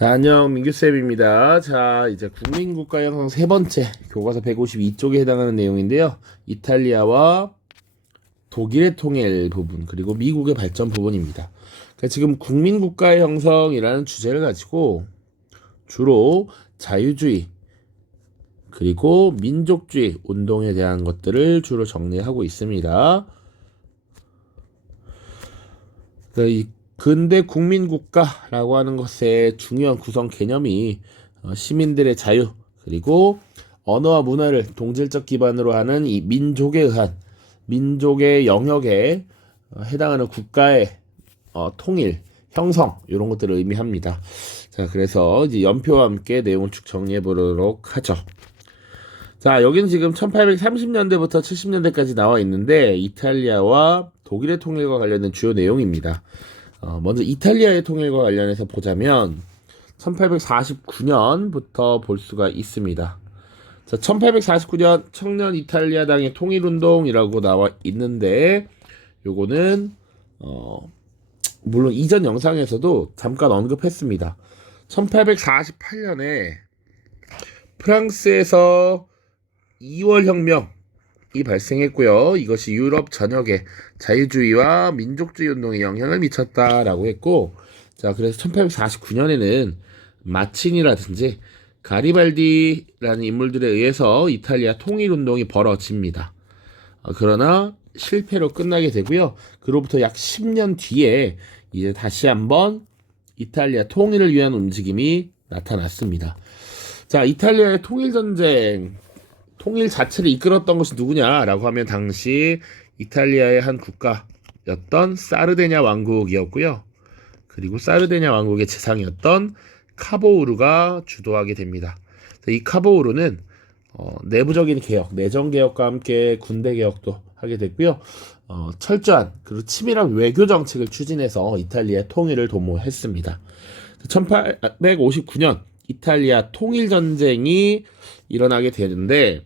자, 안녕, 민규쌤입니다. 자, 이제 국민국가 형성 세 번째 교과서 152쪽에 해당하는 내용인데요. 이탈리아와 독일의 통일 부분, 그리고 미국의 발전 부분입니다. 그러니까 지금 국민국가 형성이라는 주제를 가지고 주로 자유주의, 그리고 민족주의 운동에 대한 것들을 주로 정리하고 있습니다. 그러니까 이 근대 국민국가라고 하는 것의 중요한 구성 개념이 시민들의 자유, 그리고 언어와 문화를 동질적 기반으로 하는 이 민족에 의한 민족의 영역에 해당하는 국가의 통일, 형성 이런 것들을 의미합니다. 자, 그래서 이제 연표와 함께 내용을 쭉 정리해 보도록 하죠. 자, 여기는 지금 1830년대부터 70년대까지 나와 있는데 이탈리아와 독일의 통일과 관련된 주요 내용입니다. 먼저 이탈리아의 통일과 관련해서 보자면 1849년부터 볼 수가 있습니다. 자, 1849년 청년 이탈리아당의 통일운동이라고 나와 있는데 요거는 물론 이전 영상에서도 잠깐 언급했습니다. 1848년에 프랑스에서 2월 혁명이 발생했고요. 이것이 유럽 전역에 자유주의와 민족주의 운동에 영향을 미쳤다라고 했고, 자, 그래서 1849년에는 마치니라든지 가리발디라는 인물들에 의해서 이탈리아 통일운동이 벌어집니다. 그러나 실패로 끝나게 되고요. 그로부터 약 10년 뒤에 이제 다시 한번 이탈리아 통일을 위한 움직임이 나타났습니다. 자, 이탈리아의 통일전쟁, 통일 자체를 이끌었던 것이 누구냐라고 하면 당시 이탈리아의 한 국가였던 사르데냐 왕국이었고요. 그리고 사르데냐 왕국의 재상이었던 카보우르가 주도하게 됩니다. 이 카보우르는 내부적인 개혁, 내정 개혁과 함께 군대 개혁도 하게 됐고요. 철저한 그리고 치밀한 외교 정책을 추진해서 이탈리아 통일을 도모했습니다. 1859년 이탈리아 통일전쟁이 일어나게 되는데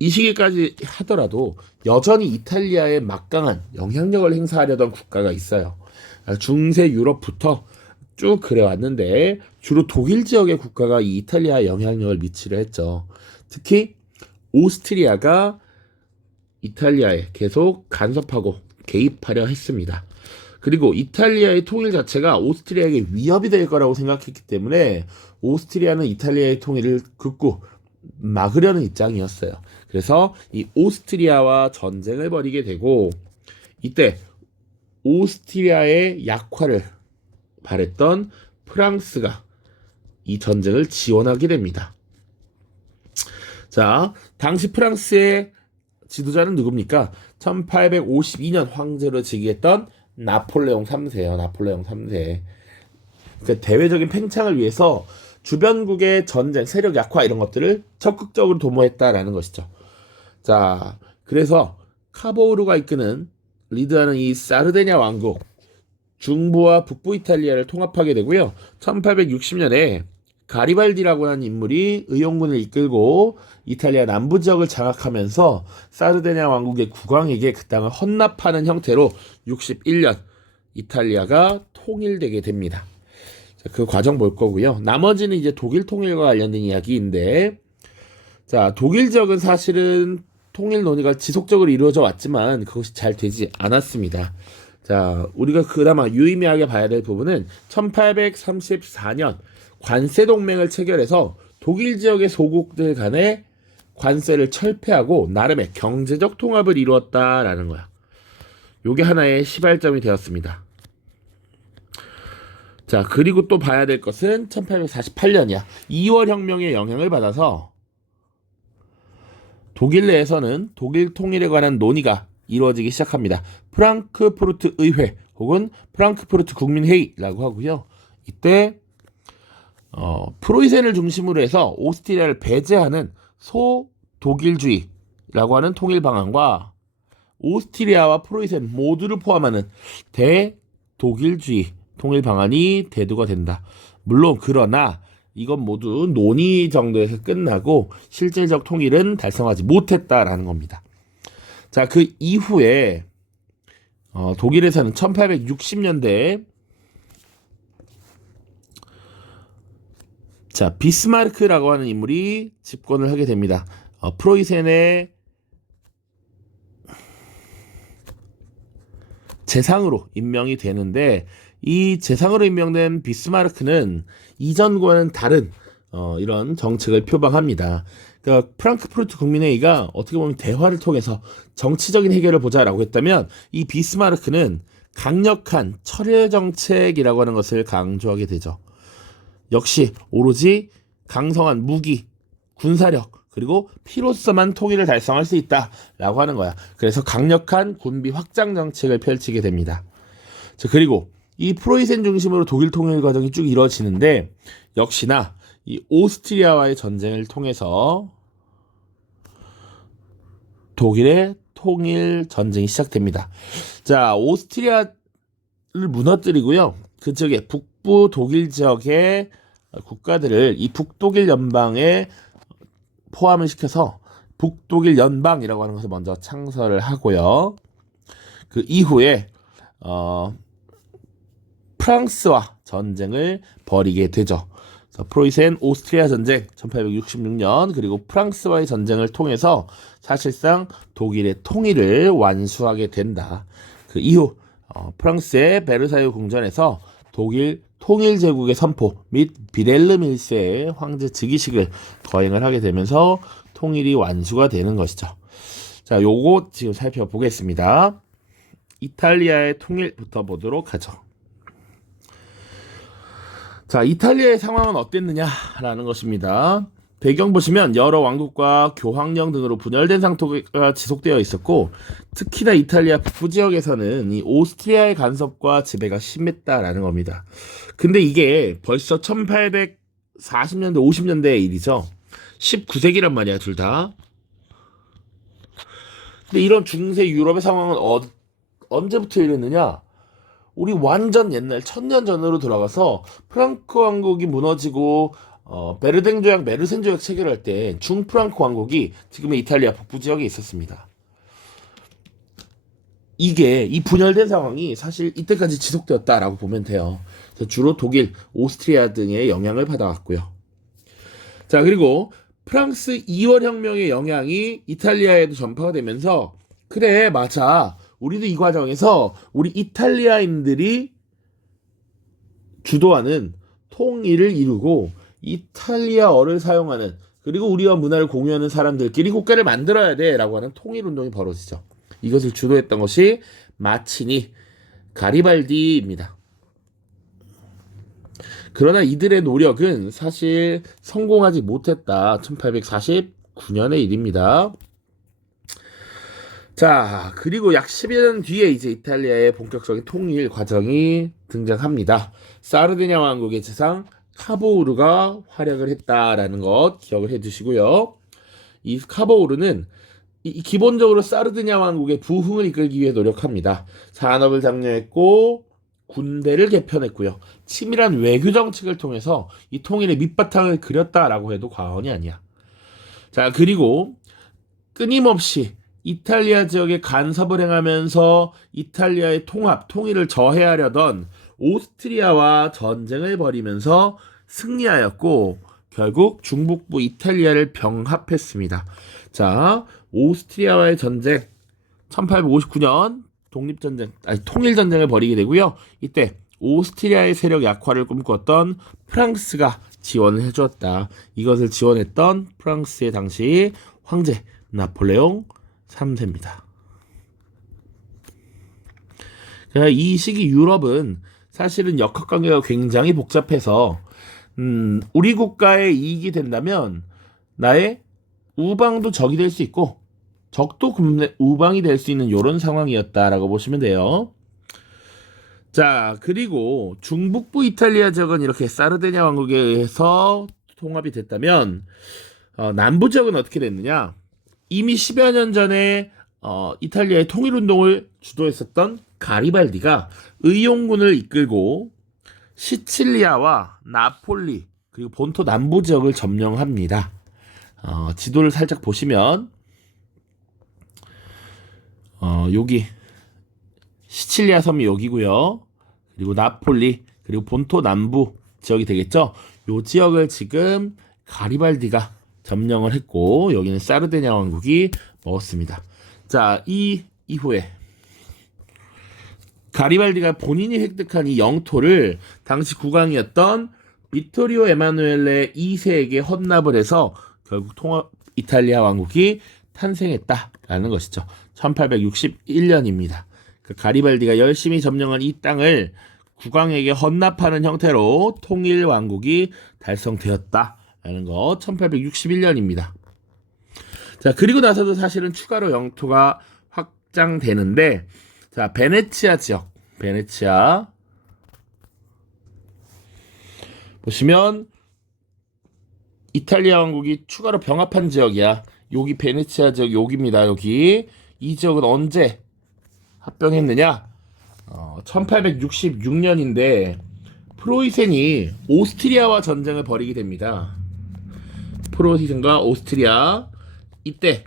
이 시기까지 하더라도 여전히 이탈리아에 막강한 영향력을 행사하려던 국가가 있어요. 중세 유럽부터 쭉 그래왔는데 주로 독일 지역의 국가가 이 이탈리아에 영향력을 미치려 했죠. 특히 오스트리아가 이탈리아에 계속 간섭하고 개입하려 했습니다. 그리고 이탈리아의 통일 자체가 오스트리아에게 위협이 될 거라고 생각했기 때문에 오스트리아는 이탈리아의 통일을 극구 막으려는 입장이었어요. 그래서 이 오스트리아와 전쟁을 벌이게 되고 이때 오스트리아의 약화를 바랬던 프랑스가 이 전쟁을 지원하게 됩니다. 자, 당시 프랑스의 지도자는 누굽니까? 1852년 황제로 즉위했던 나폴레옹 3세예요. 나폴레옹 3세. 그러니까 대외적인 팽창을 위해서 주변국의 전쟁, 세력 약화 이런 것들을 적극적으로 도모했다라는 것이죠. 자, 그래서 카보우르가 이끄는 리드하는 이 사르데냐 왕국 중부와 북부 이탈리아를 통합하게 되고요. 1860년에 가리발디라고 하는 인물이 의용군을 이끌고 이탈리아 남부 지역을 장악하면서 사르데냐 왕국의 국왕에게 그 땅을 헌납하는 형태로 61년 이탈리아가 통일되게 됩니다. 자, 그 과정 볼 거고요. 나머지는 이제 독일 통일과 관련된 이야기인데, 자, 독일 지역은 사실은 통일 논의가 지속적으로 이루어져 왔지만 그것이 잘 되지 않았습니다. 자, 우리가 그나마 유의미하게 봐야 될 부분은 1834년 관세 동맹을 체결해서 독일 지역의 소국들 간의 관세를 철폐하고 나름의 경제적 통합을 이루었다라는 거야. 요게 하나의 시발점이 되었습니다. 자, 그리고 또 봐야 될 것은 1848년이야. 2월 혁명의 영향을 받아서 독일 내에서는 독일 통일에 관한 논의가 이루어지기 시작합니다. 프랑크푸르트 의회 혹은 프랑크푸르트 국민회의라고 하고요. 이때 프로이센을 중심으로 해서 오스트리아를 배제하는 소독일주의라고 하는 통일 방안과 오스트리아와 프로이센 모두를 포함하는 대독일주의 통일 방안이 대두가 된다. 물론 그러나 이건 모두 논의 정도에서 끝나고 실질적 통일은 달성하지 못했다라는 겁니다. 자, 그 이후에 독일에서는 1860년대에 자, 비스마르크라고 하는 인물이 집권을 하게 됩니다. 프로이센의 재상으로 임명이 되는데, 이 재상으로 임명된 비스마르크는 이전과는 다른 이런 정책을 표방합니다. 그러니까 프랑크푸르트 국민회의가 어떻게 보면 대화를 통해서 정치적인 해결을 보자라고 했다면, 이 비스마르크는 강력한 철회 정책이라고 하는 것을 강조하게 되죠. 역시 오로지 강성한 무기, 군사력, 그리고 피로서만 통일을 달성할 수 있다라고 하는 거야. 그래서 강력한 군비 확장 정책을 펼치게 됩니다. 자, 그리고 이 프로이센 중심으로 독일 통일 과정이 쭉 이루어지는데, 역시나 이 오스트리아와의 전쟁을 통해서 독일의 통일 전쟁이 시작됩니다. 자, 오스트리아를 무너뜨리고요. 그쪽에 북부 독일 지역의 국가들을 이 북독일 연방에 포함을 시켜서 북독일 연방이라고 하는 것을 먼저 창설을 하고요. 그 이후에 프랑스와 전쟁을 벌이게 되죠. 프로이센 오스트리아 전쟁 1866년, 그리고 프랑스와의 전쟁을 통해서 사실상 독일의 통일을 완수하게 된다. 그 이후 프랑스의 베르사유 궁전에서 독일 통일제국의 선포 및 비렐름일세의 황제 즉위식을 거행을 하게 되면서 통일이 완수가 되는 것이죠. 자, 요거 지금 살펴보겠습니다. 이탈리아의 통일부터 보도록 하죠. 자, 이탈리아의 상황은 어땠느냐라는 것입니다. 배경 보시면 여러 왕국과 교황령 등으로 분열된 상태가 지속되어 있었고, 특히나 이탈리아 북부 지역에서는 이 오스트리아의 간섭과 지배가 심했다라는 겁니다. 근데 이게 벌써 1840년대, 50년대의 일이죠. 19세기란 말이야, 둘 다. 근데 이런 중세 유럽의 상황은 언제부터 이랬느냐? 우리 완전 옛날 1000년 전으로 돌아가서 프랑크 왕국이 무너지고 베르댕 조약, 메르센 조약 체결할 때 중프랑크 왕국이 지금의 이탈리아 북부 지역에 있었습니다. 이 분열된 상황이 사실 이때까지 지속되었다라고 보면 돼요. 그래서 주로 독일, 오스트리아 등의 영향을 받아왔고요. 자, 그리고 프랑스 2월 혁명의 영향이 이탈리아에도 전파가 되면서, 그래, 맞아, 우리도 이 과정에서 우리 이탈리아인들이 주도하는 통일을 이루고 이탈리아어를 사용하는, 그리고 우리와 문화를 공유하는 사람들끼리 국가를 만들어야 돼 라고 하는 통일운동이 벌어지죠. 이것을 주도했던 것이 마치니, 가리발디입니다. 그러나 이들의 노력은 사실 성공하지 못했다. 1849년의 일입니다. 자, 그리고 약 10여 년 뒤에 이제 이탈리아의 본격적인 통일 과정이 등장합니다. 사르디냐 왕국의 재상 카보우르가 활약을 했다라는 것 기억을 해두시고요. 이 카보우르는 기본적으로 사르디냐 왕국의 부흥을 이끌기 위해 노력합니다. 산업을 장려했고 군대를 개편했고요. 치밀한 외교 정책을 통해서 이 통일의 밑바탕을 그렸다라고 해도 과언이 아니야. 자, 그리고 끊임없이 이탈리아 지역에 간섭을 행하면서 이탈리아의 통일을 저해하려던 오스트리아와 전쟁을 벌이면서 승리하였고, 결국 중북부 이탈리아를 병합했습니다. 자, 오스트리아와의 전쟁 1859년 통일전쟁을 벌이게 되고요. 이때 오스트리아의 세력 약화를 꿈꿨던 프랑스가 지원을 해주었다. 이것을 지원했던 프랑스의 당시 황제 나폴레옹 3세입니다. 이 시기 유럽은 사실은 역학관계가 굉장히 복잡해서 우리 국가에 이익이 된다면 나의 우방도 적이 될 수 있고 적도 우방이 될 수 있는 이런 상황이었다라고 보시면 돼요. 자, 그리고 중북부 이탈리아 지역은 이렇게 사르디냐 왕국에 의해서 통합이 됐다면 남부 지역은 어떻게 됐느냐? 이미 10여 년 전에 이탈리아의 통일운동을 주도했었던 가리발디가 의용군을 이끌고 시칠리아와 나폴리 그리고 본토 남부 지역을 점령합니다. 지도를 살짝 보시면 여기 시칠리아 섬이 여기고요. 그리고 나폴리 그리고 본토 남부 지역이 되겠죠. 요 지역을 지금 가리발디가 점령을 했고 여기는 사르데냐 왕국이 먹었습니다. 자, 이 이후에 가리발디가 본인이 획득한 이 영토를 당시 국왕이었던 비토리오 에마누엘레 2세에게 헌납을 해서 결국 통합 이탈리아 왕국이 탄생했다라는 것이죠. 1861년입니다. 그 가리발디가 열심히 점령한 이 땅을 국왕에게 헌납하는 형태로 통일 왕국이 달성되었다라는 거 1861년입니다. 자, 그리고 나서도 사실은 추가로 영토가 확장되는데 자, 베네치아 지역. 베네치아 보시면 이탈리아 왕국이 추가로 병합한 지역이야. 여기 베네치아 지역 여기입니다. 여기 이 지역은 언제 합병했느냐? 1866년인데 프로이센이 오스트리아와 전쟁을 벌이게 됩니다. 프로이센과 오스트리아 이때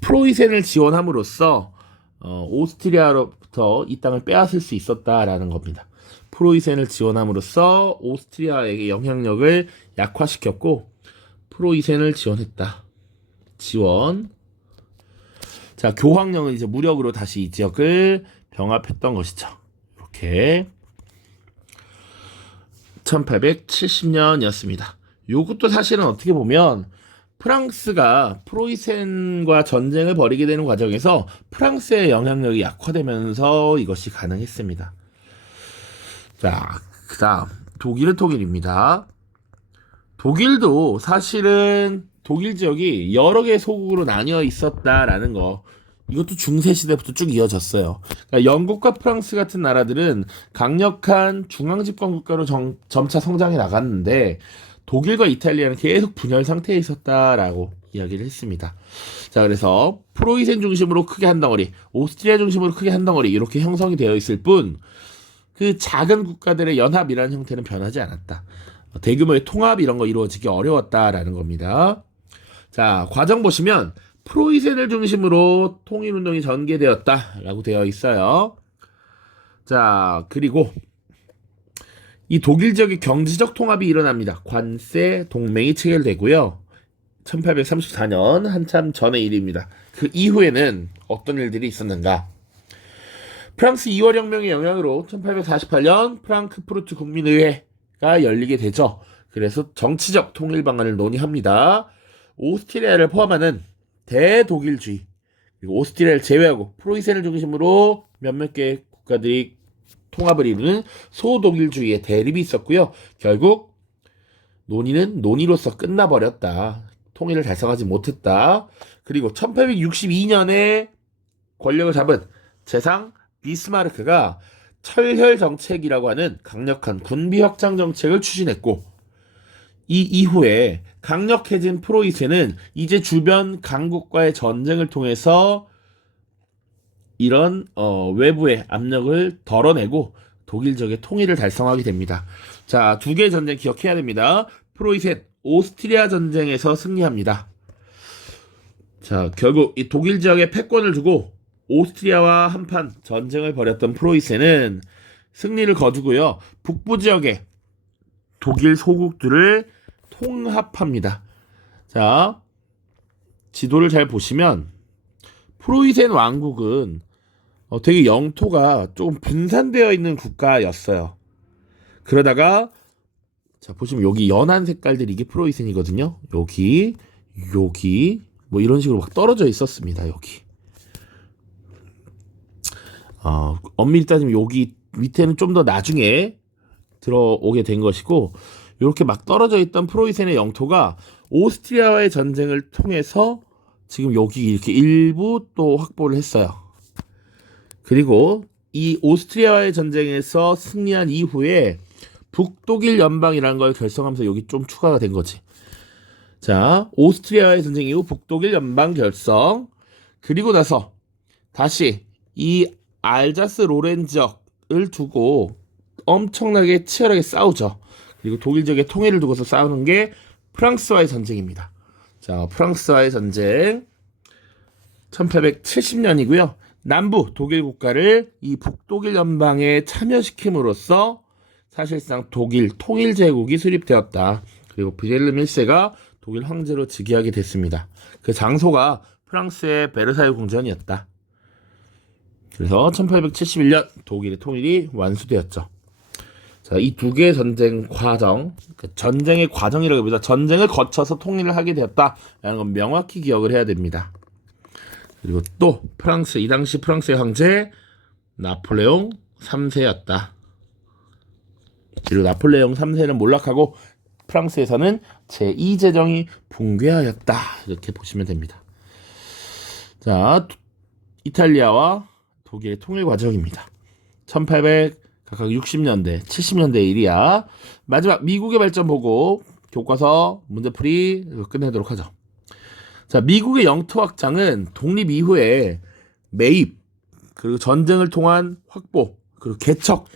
프로이센을 지원함으로써 오스트리아로부터 이 땅을 빼앗을 수 있었다라는 겁니다. 프로이센을 지원함으로써 오스트리아에게 영향력을 약화시켰고 프로이센을 지원했다. 지원. 자, 교황령은 이제 무력으로 다시 이 지역을 병합했던 것이죠. 이렇게 1870년이었습니다. 요것도 사실은 어떻게 보면 프랑스가 프로이센과 전쟁을 벌이게 되는 과정에서 프랑스의 영향력이 약화되면서 이것이 가능했습니다. 자, 그 다음 독일은 독일입니다. 독일도 사실은 독일 지역이 여러 개의 소국으로 나뉘어 있었다라는 거 이것도 중세시대부터 쭉 이어졌어요. 그러니까 영국과 프랑스 같은 나라들은 강력한 중앙집권 국가로 점차 성장해 나갔는데 독일과 이탈리아는 계속 분열 상태에 있었다라고 이야기를 했습니다. 자, 그래서 프로이센 중심으로 크게 한 덩어리, 오스트리아 중심으로 크게 한 덩어리 이렇게 형성이 되어 있을 뿐 그 작은 국가들의 연합이라는 형태는 변하지 않았다. 대규모의 통합 이런 거 이루어지기 어려웠다라는 겁니다. 자, 과정 보시면 프로이센을 중심으로 통일운동이 전개되었다라고 되어 있어요. 자, 그리고 이 독일 지역의 경제적 통합이 일어납니다. 관세 동맹이 체결되고요. 1834년 한참 전의 일입니다. 그 이후에는 어떤 일들이 있었는가? 프랑스 2월 혁명의 영향으로 1848년 프랑크푸르트 국민의회가 열리게 되죠. 그래서 정치적 통일 방안을 논의합니다. 오스트리아를 포함하는 대독일주의, 그리고 오스트리아를 제외하고 프로이센을 중심으로 몇몇 개의 국가들이 통합을 이루는 소독일주의의 대립이 있었고요. 결국 논의는 논의로서 끝나버렸다. 통일을 달성하지 못했다. 그리고 1862년에 권력을 잡은 재상 비스마르크가 철혈 정책이라고 하는 강력한 군비 확장 정책을 추진했고 이 이후에 강력해진 프로이센은 이제 주변 강국과의 전쟁을 통해서 이런 외부의 압력을 덜어내고 독일 지역의 통일을 달성하게 됩니다. 자, 두 개의 전쟁 기억해야 됩니다. 프로이센, 오스트리아 전쟁에서 승리합니다. 자, 결국 이 독일 지역에 패권을 두고 오스트리아와 한판 전쟁을 벌였던 프로이센은 승리를 거두고요. 북부 지역의 독일 소국들을 통합합니다. 자, 지도를 잘 보시면 프로이센 왕국은 되게 영토가 조금 분산되어 있는 국가였어요. 그러다가 자, 보시면 여기 연한 색깔들이 이게 프로이센이거든요. 여기 뭐 이런 식으로 막 떨어져 있었습니다. 여기. 엄밀히 따지면 여기 밑에는 좀 더 나중에 들어오게 된 것이고 이렇게 막 떨어져 있던 프로이센의 영토가 오스트리아와의 전쟁을 통해서 지금 여기 이렇게 일부 또 확보를 했어요. 그리고 이 오스트리아와의 전쟁에서 승리한 이후에 북독일 연방이라는 걸 결성하면서 여기 좀 추가가 된 거지. 자, 오스트리아와의 전쟁 이후 북독일 연방 결성. 그리고 나서 다시 이 알자스 로렌 지역을 두고 엄청나게 치열하게 싸우죠. 그리고 독일 지역의 통일을 두고서 싸우는 게 프랑스와의 전쟁입니다. 자, 프랑스와의 전쟁 1870년이고요. 남부 독일 국가를 이 북독일 연방에 참여시킴으로써 사실상 독일 통일 제국이 수립되었다. 그리고 빌헬름 1세가 독일 황제로 즉위하게 됐습니다. 그 장소가 프랑스의 베르사유 궁전이었다. 그래서 1871년 독일의 통일이 완수되었죠. 자, 이 두 개의 전쟁 과정, 전쟁의 과정이라고 합니다. 전쟁을 거쳐서 통일을 하게 되었다라는 건 명확히 기억을 해야 됩니다. 그리고 또 프랑스, 이 당시 프랑스의 황제 나폴레옹 3세였다. 그리고 나폴레옹 3세는 몰락하고 프랑스에서는 제2제정이 붕괴하였다. 이렇게 보시면 됩니다. 자, 이탈리아와 독일의 통일 과정입니다. 1800 각각 60년대, 70년대 일이야. 마지막 미국의 발전 보고 교과서 문제풀이 끝내도록 하죠. 자, 미국의 영토 확장은 독립 이후에 매입, 그리고 전쟁을 통한 확보, 그리고 개척,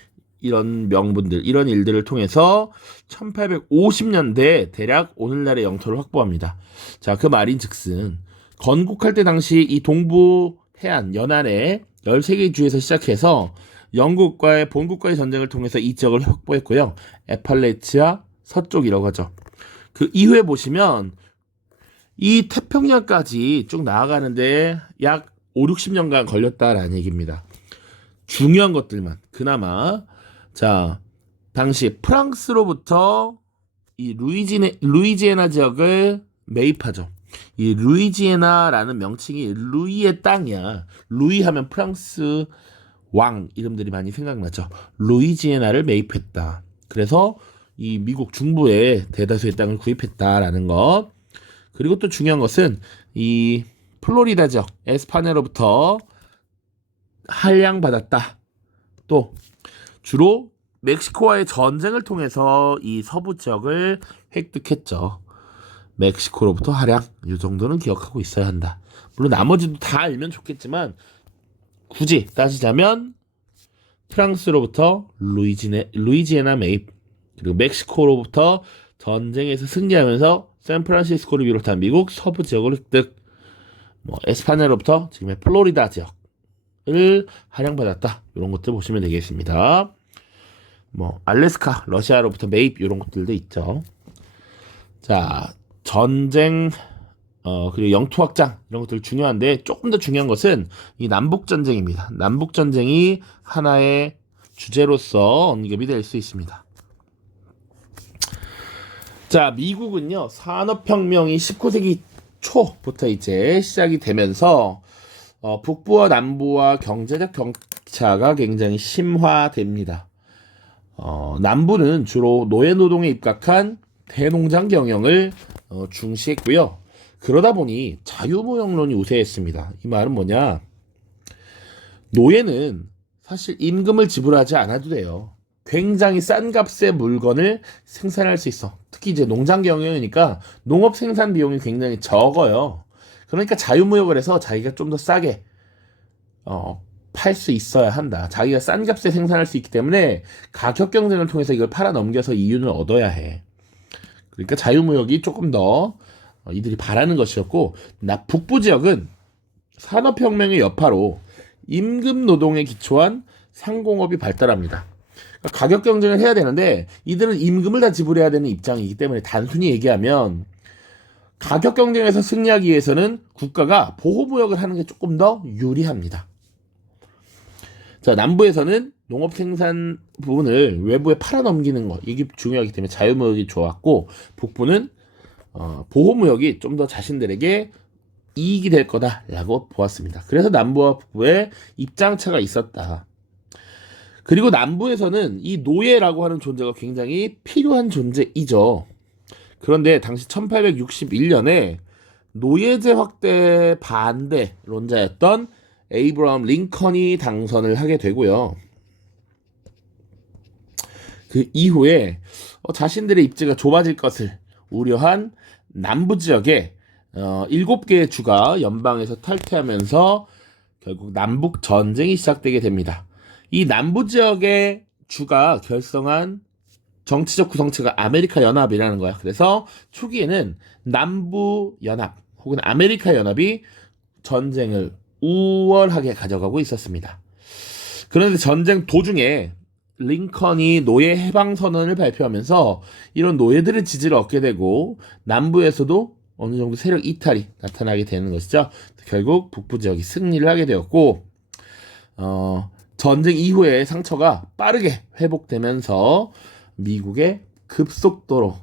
이런 명분들, 이런 일들을 통해서 1850년대 대략 오늘날의 영토를 확보합니다. 자, 그 말인즉슨 건국할 때 당시 이 동부 해안 연안에 13개의 주에서 시작해서 영국과의 본국과의 전쟁을 통해서 이 지역을 확보했고요. 에팔레치아 서쪽이라고 하죠. 그 이후에 보시면 이 태평양까지 쭉 나아가는데 약 5, 60년간 걸렸다라는 얘기입니다. 중요한 것들만 그나마. 자, 당시 프랑스로부터 이 루이지애나 지역을 매입하죠. 이 루이지애나라는 명칭이 루이의 땅이야. 루이 하면 프랑스 왕 이름들이 많이 생각나죠. 루이지애나를 매입했다. 그래서 이 미국 중부에 대다수의 땅을 구입했다라는 것. 그리고 또 중요한 것은 이 플로리다 지역 에스파냐로부터 할량받았다. 또 주로 멕시코와의 전쟁을 통해서 이 서부 지역을 획득했죠. 멕시코로부터 할양, 이 정도는 기억하고 있어야 한다. 물론 나머지도 다 알면 좋겠지만 굳이 따지자면 프랑스로부터 루이지애나 매입, 그리고 멕시코로부터 전쟁에서 승리하면서 샌프란시스코를 비롯한 미국 서부 지역을 획득, 에스파냐로부터 지금의 플로리다 지역을 할양받았다. 이런 것들 보시면 되겠습니다. 알래스카, 러시아로부터 매입 이런 것들도 있죠. 자, 전쟁, 그리고 영토 확장 이런 것들 중요한데 조금 더 중요한 것은 이 남북 전쟁입니다. 남북 전쟁이 하나의 주제로서 언급이 될 수 있습니다. 자, 미국은요 산업혁명이 19세기 초부터 이제 시작이 되면서 북부와 남부와 경제적 격차가 굉장히 심화됩니다. 남부는 주로 노예노동에 입각한 대농장 경영을 중시했고요. 그러다 보니 자유무역론이 우세했습니다. 이 말은 뭐냐? 노예는 사실 임금을 지불하지 않아도 돼요. 굉장히 싼 값의 물건을 생산할 수 있어. 특히 이제 농장 경영이니까 농업 생산 비용이 굉장히 적어요. 그러니까 자유무역을 해서 자기가 좀 더 싸게 팔 수 있어야 한다. 자기가 싼 값에 생산할 수 있기 때문에 가격 경쟁을 통해서 이걸 팔아 넘겨서 이윤을 얻어야 해. 그러니까 자유무역이 조금 더 이들이 바라는 것이었고, 북부 지역은 산업혁명의 여파로 임금 노동에 기초한 상공업이 발달합니다. 그러니까 가격 경쟁을 해야 되는데 이들은 임금을 다 지불해야 되는 입장이기 때문에 단순히 얘기하면 가격 경쟁에서 승리하기 위해서는 국가가 보호무역을 하는 게 조금 더 유리합니다. 자, 남부에서는 농업 생산 부분을 외부에 팔아넘기는 것, 이게 중요하기 때문에 자유무역이 좋았고, 북부는 보호무역이 좀 더 자신들에게 이익이 될 거다라고 보았습니다. 그래서 남부와 북부의 입장차가 있었다. 그리고 남부에서는 이 노예라고 하는 존재가 굉장히 필요한 존재이죠. 그런데 당시 1861년에 노예제 확대 반대론자였던 에이브러함 링컨이 당선을 하게 되고요. 그 이후에 자신들의 입지가 좁아질 것을 우려한 남부 지역에 7개의 주가 연방에서 탈퇴하면서 결국 남북 전쟁이 시작되게 됩니다. 이 남부 지역의 주가 결성한 정치적 구성체가 아메리카 연합이라는 거야. 그래서 초기에는 남부 연합 혹은 아메리카 연합이 전쟁을 우월하게 가져가고 있었습니다. 그런데 전쟁 도중에 링컨이 노예 해방 선언을 발표하면서 이런 노예들의 지지를 얻게 되고 남부에서도 어느 정도 세력 이탈이 나타나게 되는 것이죠. 결국 북부 지역이 승리를 하게 되었고 전쟁 이후에 상처가 빠르게 회복되면서 미국의 급속도로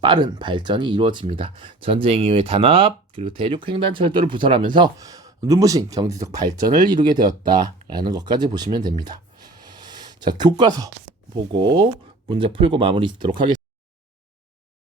빠른 발전이 이루어집니다. 전쟁 이후의 단합 그리고 대륙 횡단 철도를 부설하면서 눈부신 경제적 발전을 이루게 되었다라는 것까지 보시면 됩니다. 자, 교과서 보고 문제 풀고 마무리 짓도록 하겠습니다.